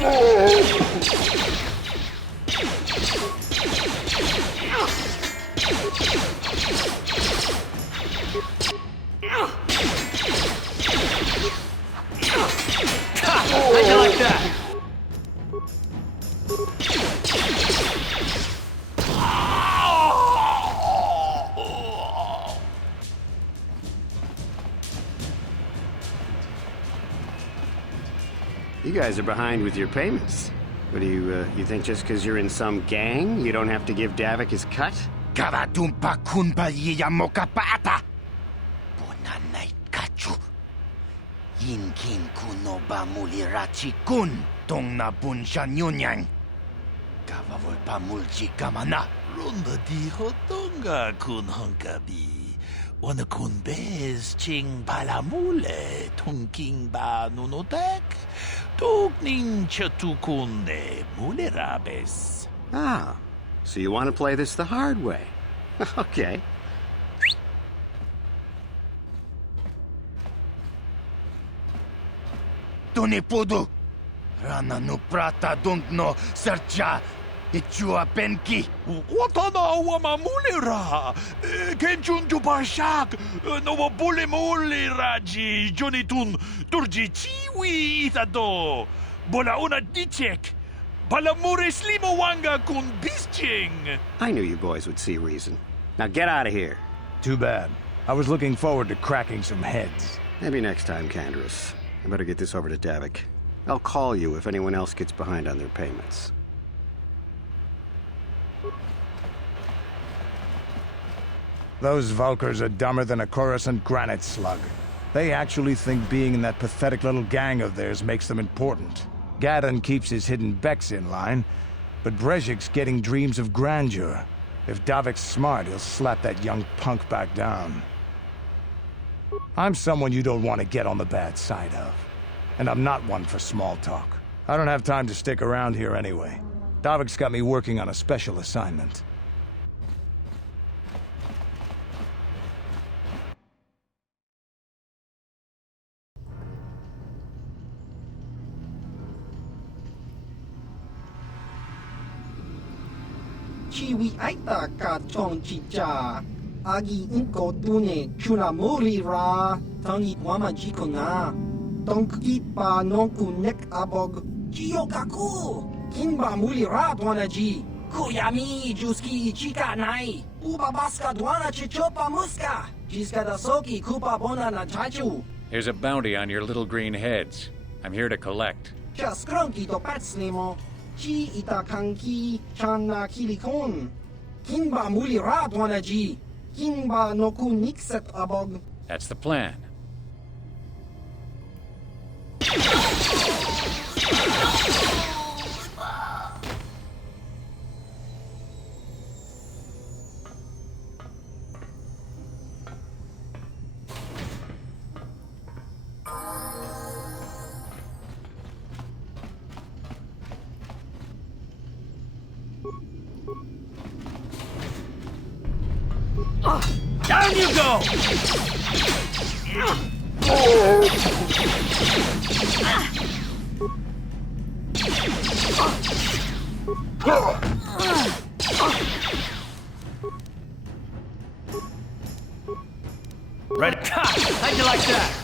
How'd you like that? You guys are behind with your payments. What do you think just because you're in some gang, you don't have to give Davik his cut? Karatumpa kunpa yiyamokapata! Bonanay kachu! Yinkin kuno ba mulirachi kun tong na bunshan yunyang. Kavavol pa mulchi kamana. Ronda dijo tonga kun honkabi. Wana kun bez ching balamule tongking ba nunotek. Tugning chatukunde mulerabes. Ah, so you want to play this the hard way. Okay. Tunipudu! Rana no prata dungno sercha ichua penki. Watana wama mulera. Kenchun jubashak. Nova bule muleraji. Jonitun turji chiwi itado. Bola una dichek. Balamure slimo wanga kun bisching. I knew you boys would see reason. Now get out of here. Too bad. I was looking forward to cracking some heads. Maybe next time, Canderous. I better get this over to Davik. I'll call you if anyone else gets behind on their payments. Those Vulkars are dumber than a Coruscant granite slug. They actually think being in that pathetic little gang of theirs makes them important. Gadon keeps his hidden Becks in line, but Brezhik's getting dreams of grandeur. If Davik's smart, he'll slap that young punk back down. I'm someone you don't want to get on the bad side of. And I'm not one for small talk. I don't have time to stick around here anyway. Davik's got me working on a special assignment. Chiwi aita ka chong chicha. Agi inko tune chuna muri ra. Tangi wama jiko na. Tonki pa nonku nek abog. Chiyokaku. Kinba muli ra dwanaji. Kuyami juski ichika nai. Uba baska dwana chichopa muska. Jiska da soki kupa bona na chachu. There's a bounty on your little green heads. I'm here to collect. Just cronky to patslimo. Chi itakanki chana kilikon. Kinba muli ra dwanaji. Kinba noku nikset abog. That's the plan. Down you go! Ready? How'd you like that?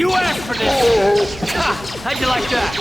You asked for this! Ha! How'd you like that?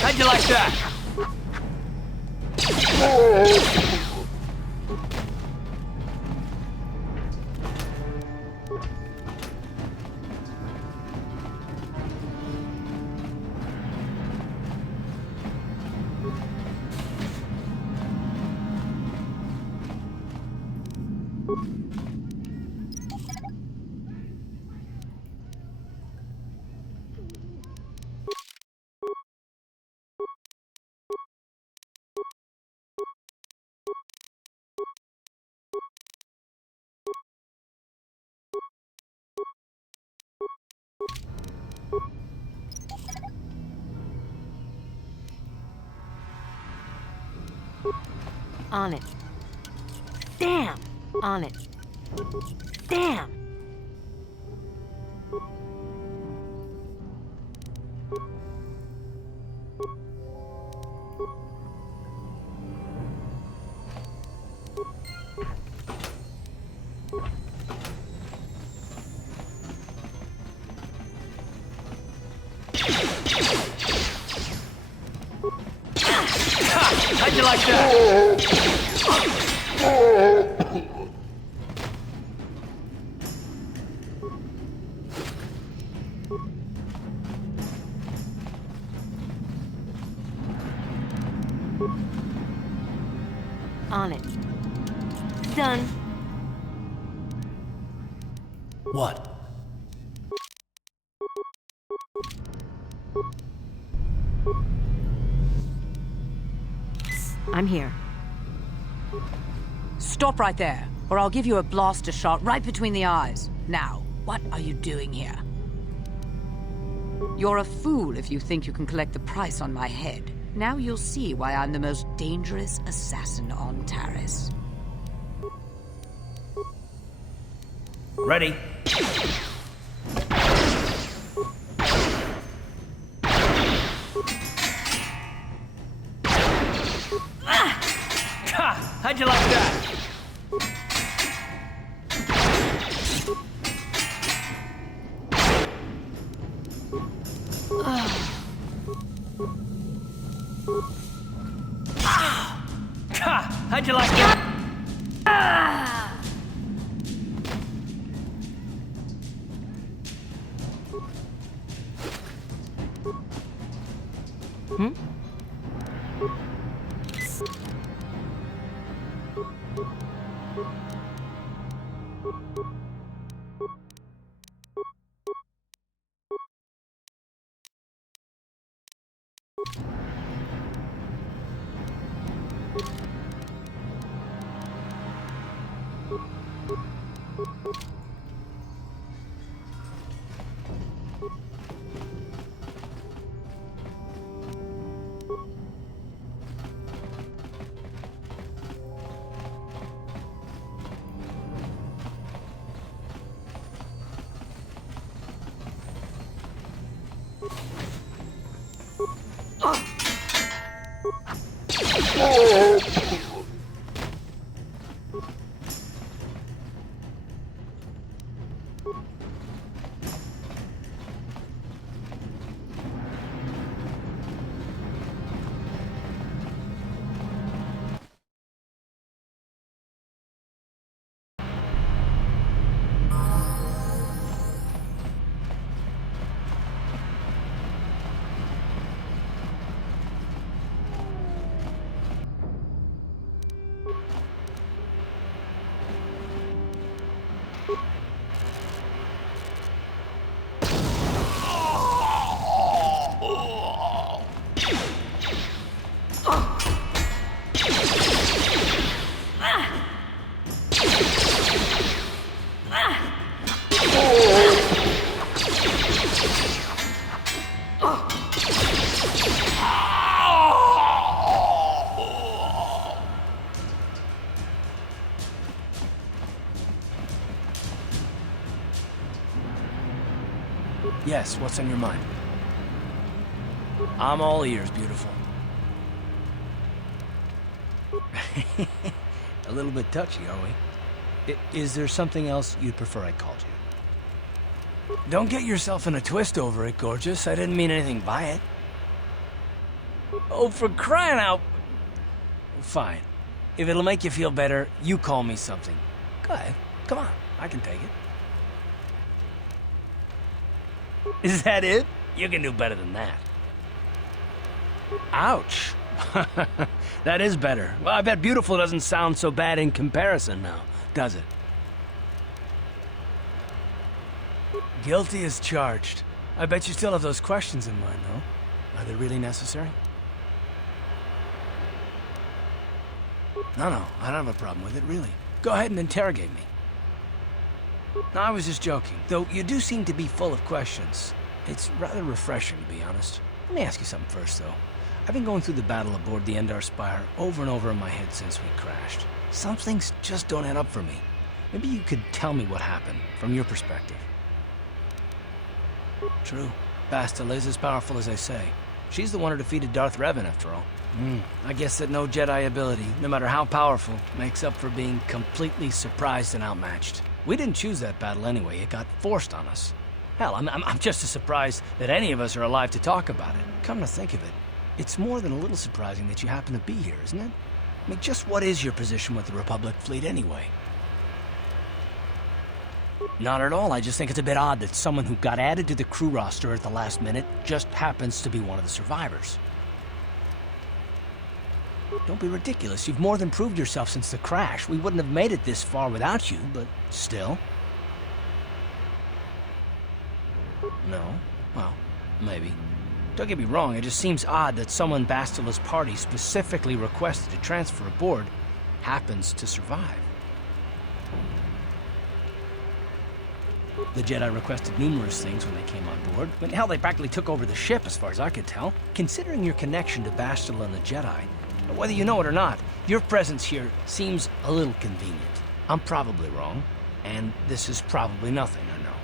How'd you like that? On it. Damn! On it. Damn! How'd you like that? On it. Done. What? I'm here. Stop right there, or I'll give you a blaster shot right between the eyes. Now, what are you doing here? You're a fool if you think you can collect the price on my head. Now you'll see why I'm the most dangerous assassin on Taris. Ready? Ha! How'd you like that? Ha! How'd you like that? Yes, what's on your mind? I'm all ears, beautiful. A little bit touchy, are we? Is there something else you'd prefer I called you? Don't get yourself in a twist over it, gorgeous. I didn't mean anything by it. Oh, for crying out... Fine. If it'll make you feel better, you call me something. Go ahead. Come on. I can take it. Is that it? You can do better than that. Ouch. That is better. Well, I bet beautiful doesn't sound so bad in comparison now, does it? Guilty as charged. I bet you still have those questions in mind, though. Are they really necessary? No, I don't have a problem with it, really. Go ahead and interrogate me. No, I was just joking. Though you do seem to be full of questions. It's rather refreshing, to be honest. Let me ask you something first, though. I've been going through the battle aboard the Endar Spire over and over in my head since we crashed. Some things just don't add up for me. Maybe you could tell me what happened, from your perspective. True. Bastila is as powerful as I say. She's the one who defeated Darth Revan, after all. I guess that no Jedi ability, no matter how powerful, makes up for being completely surprised and outmatched. We didn't choose that battle anyway. It got forced on us. Hell, I'm just as surprised that any of us are alive to talk about it. Come to think of it, it's more than a little surprising that you happen to be here, isn't it? I mean, just what is your position with the Republic fleet anyway? Not at all. I just think it's a bit odd that someone who got added to the crew roster at the last minute just happens to be one of the survivors. Don't be ridiculous. You've more than proved yourself since the crash. We wouldn't have made it this far without you, but still. No? Well, maybe. Don't get me wrong, it just seems odd that someone Bastila's party specifically requested to transfer aboard happens to survive. The Jedi requested numerous things when they came on board. But hell, they practically took over the ship, as far as I could tell. Considering your connection to Bastila and the Jedi, whether you know it or not, your presence here seems a little convenient. I'm probably wrong, and this is probably nothing, I know.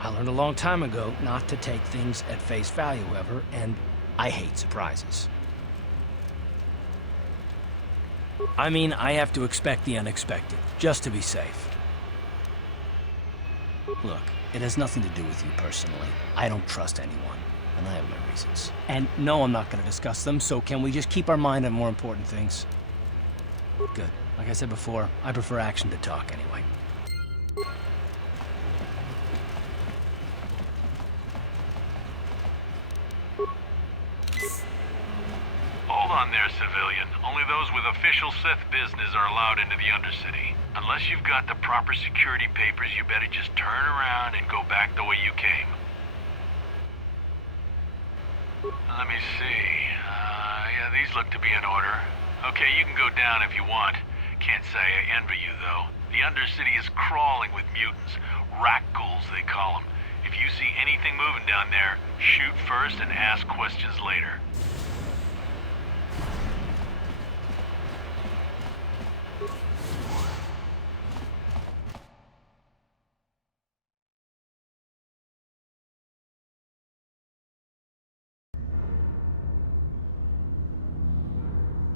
I learned a long time ago not to take things at face value, however, and I hate surprises. I mean, I have to expect the unexpected, just to be safe. Look, it has nothing to do with you personally. I don't trust anyone, and I have my reasons. And no, I'm not going to discuss them, so can we just keep our mind on more important things? Good. Like I said before, I prefer action to talk anyway. Hold on there, civilian. Only those with official Sith business are allowed into the Undercity. Unless you've got the proper security papers, you better just turn around and go back the way you came. Let me see. Yeah, these look to be in order. Okay, you can go down if you want. Can't say I envy you, though. The Undercity is crawling with mutants. Rat ghouls, they call them. If you see anything moving down there, shoot first and ask questions later.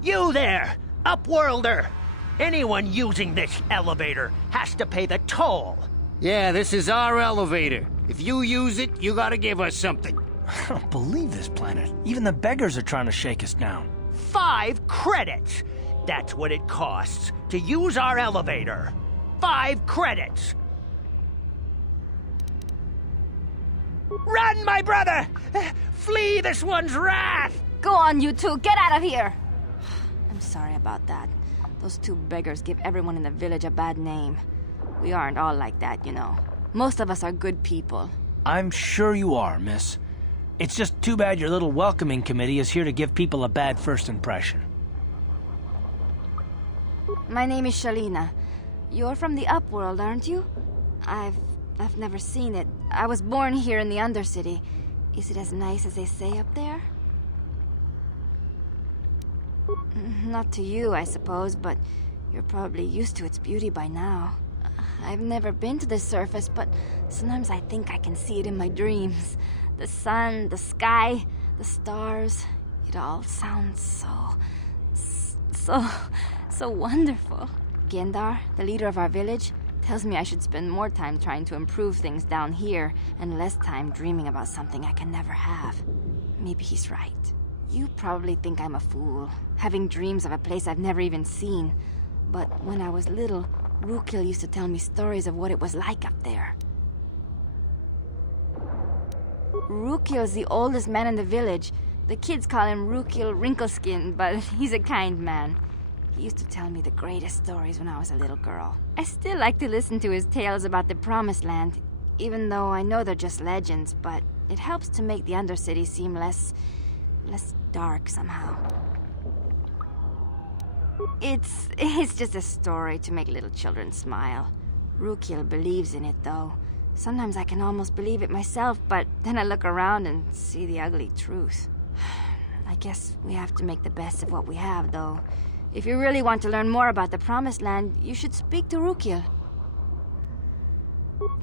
You there, Upworlder! Anyone using this elevator has to pay the toll. Yeah, this is our elevator. If you use it, you gotta give us something. I don't believe this planet. Even the beggars are trying to shake us down. 5 credits! That's what it costs to use our elevator. 5 credits! Run, my brother! Flee this one's wrath! Go on, you two. Get out of here. I'm sorry about that. Those 2 beggars give everyone in the village a bad name. We aren't all like that, you know. Most of us are good people. I'm sure you are, miss. It's just too bad your little welcoming committee is here to give people a bad first impression. My name is Shalina. You're from the Upworld, aren't you? I've never seen it. I was born here in the Undercity. Is it as nice as they say up there? Not to you, I suppose, but you're probably used to its beauty by now. I've never been to the surface, but sometimes I think I can see it in my dreams. The sun, the sky, the stars. It all sounds so wonderful. Gendar, the leader of our village, tells me I should spend more time trying to improve things down here and less time dreaming about something I can never have. Maybe he's right. You probably think I'm a fool, having dreams of a place I've never even seen. But when I was little, Rukil used to tell me stories of what it was like up there. Rukil's the oldest man in the village. The kids call him Rukil Wrinkleskin, but he's a kind man. He used to tell me the greatest stories when I was a little girl. I still like to listen to his tales about the Promised Land, even though I know they're just legends, but it helps to make the Undercity seem less dark somehow. It's just a story to make little children smile. Rukil believes in it, though. Sometimes I can almost believe it myself, but then I look around and see the ugly truth. I guess we have to make the best of what we have, though. If you really want to learn more about the Promised Land, you should speak to Rukil.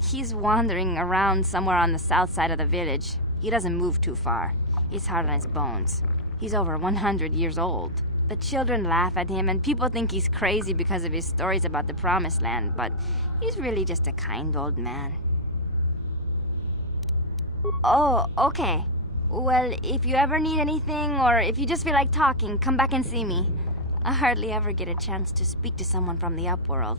He's wandering around somewhere on the south side of the village. He doesn't move too far. He's hard on his bones. He's over 100 years old. The children laugh at him, and people think he's crazy because of his stories about the Promised Land, but he's really just a kind old man. Oh, okay. Well, if you ever need anything, or if you just feel like talking, come back and see me. I hardly ever get a chance to speak to someone from the Upworld.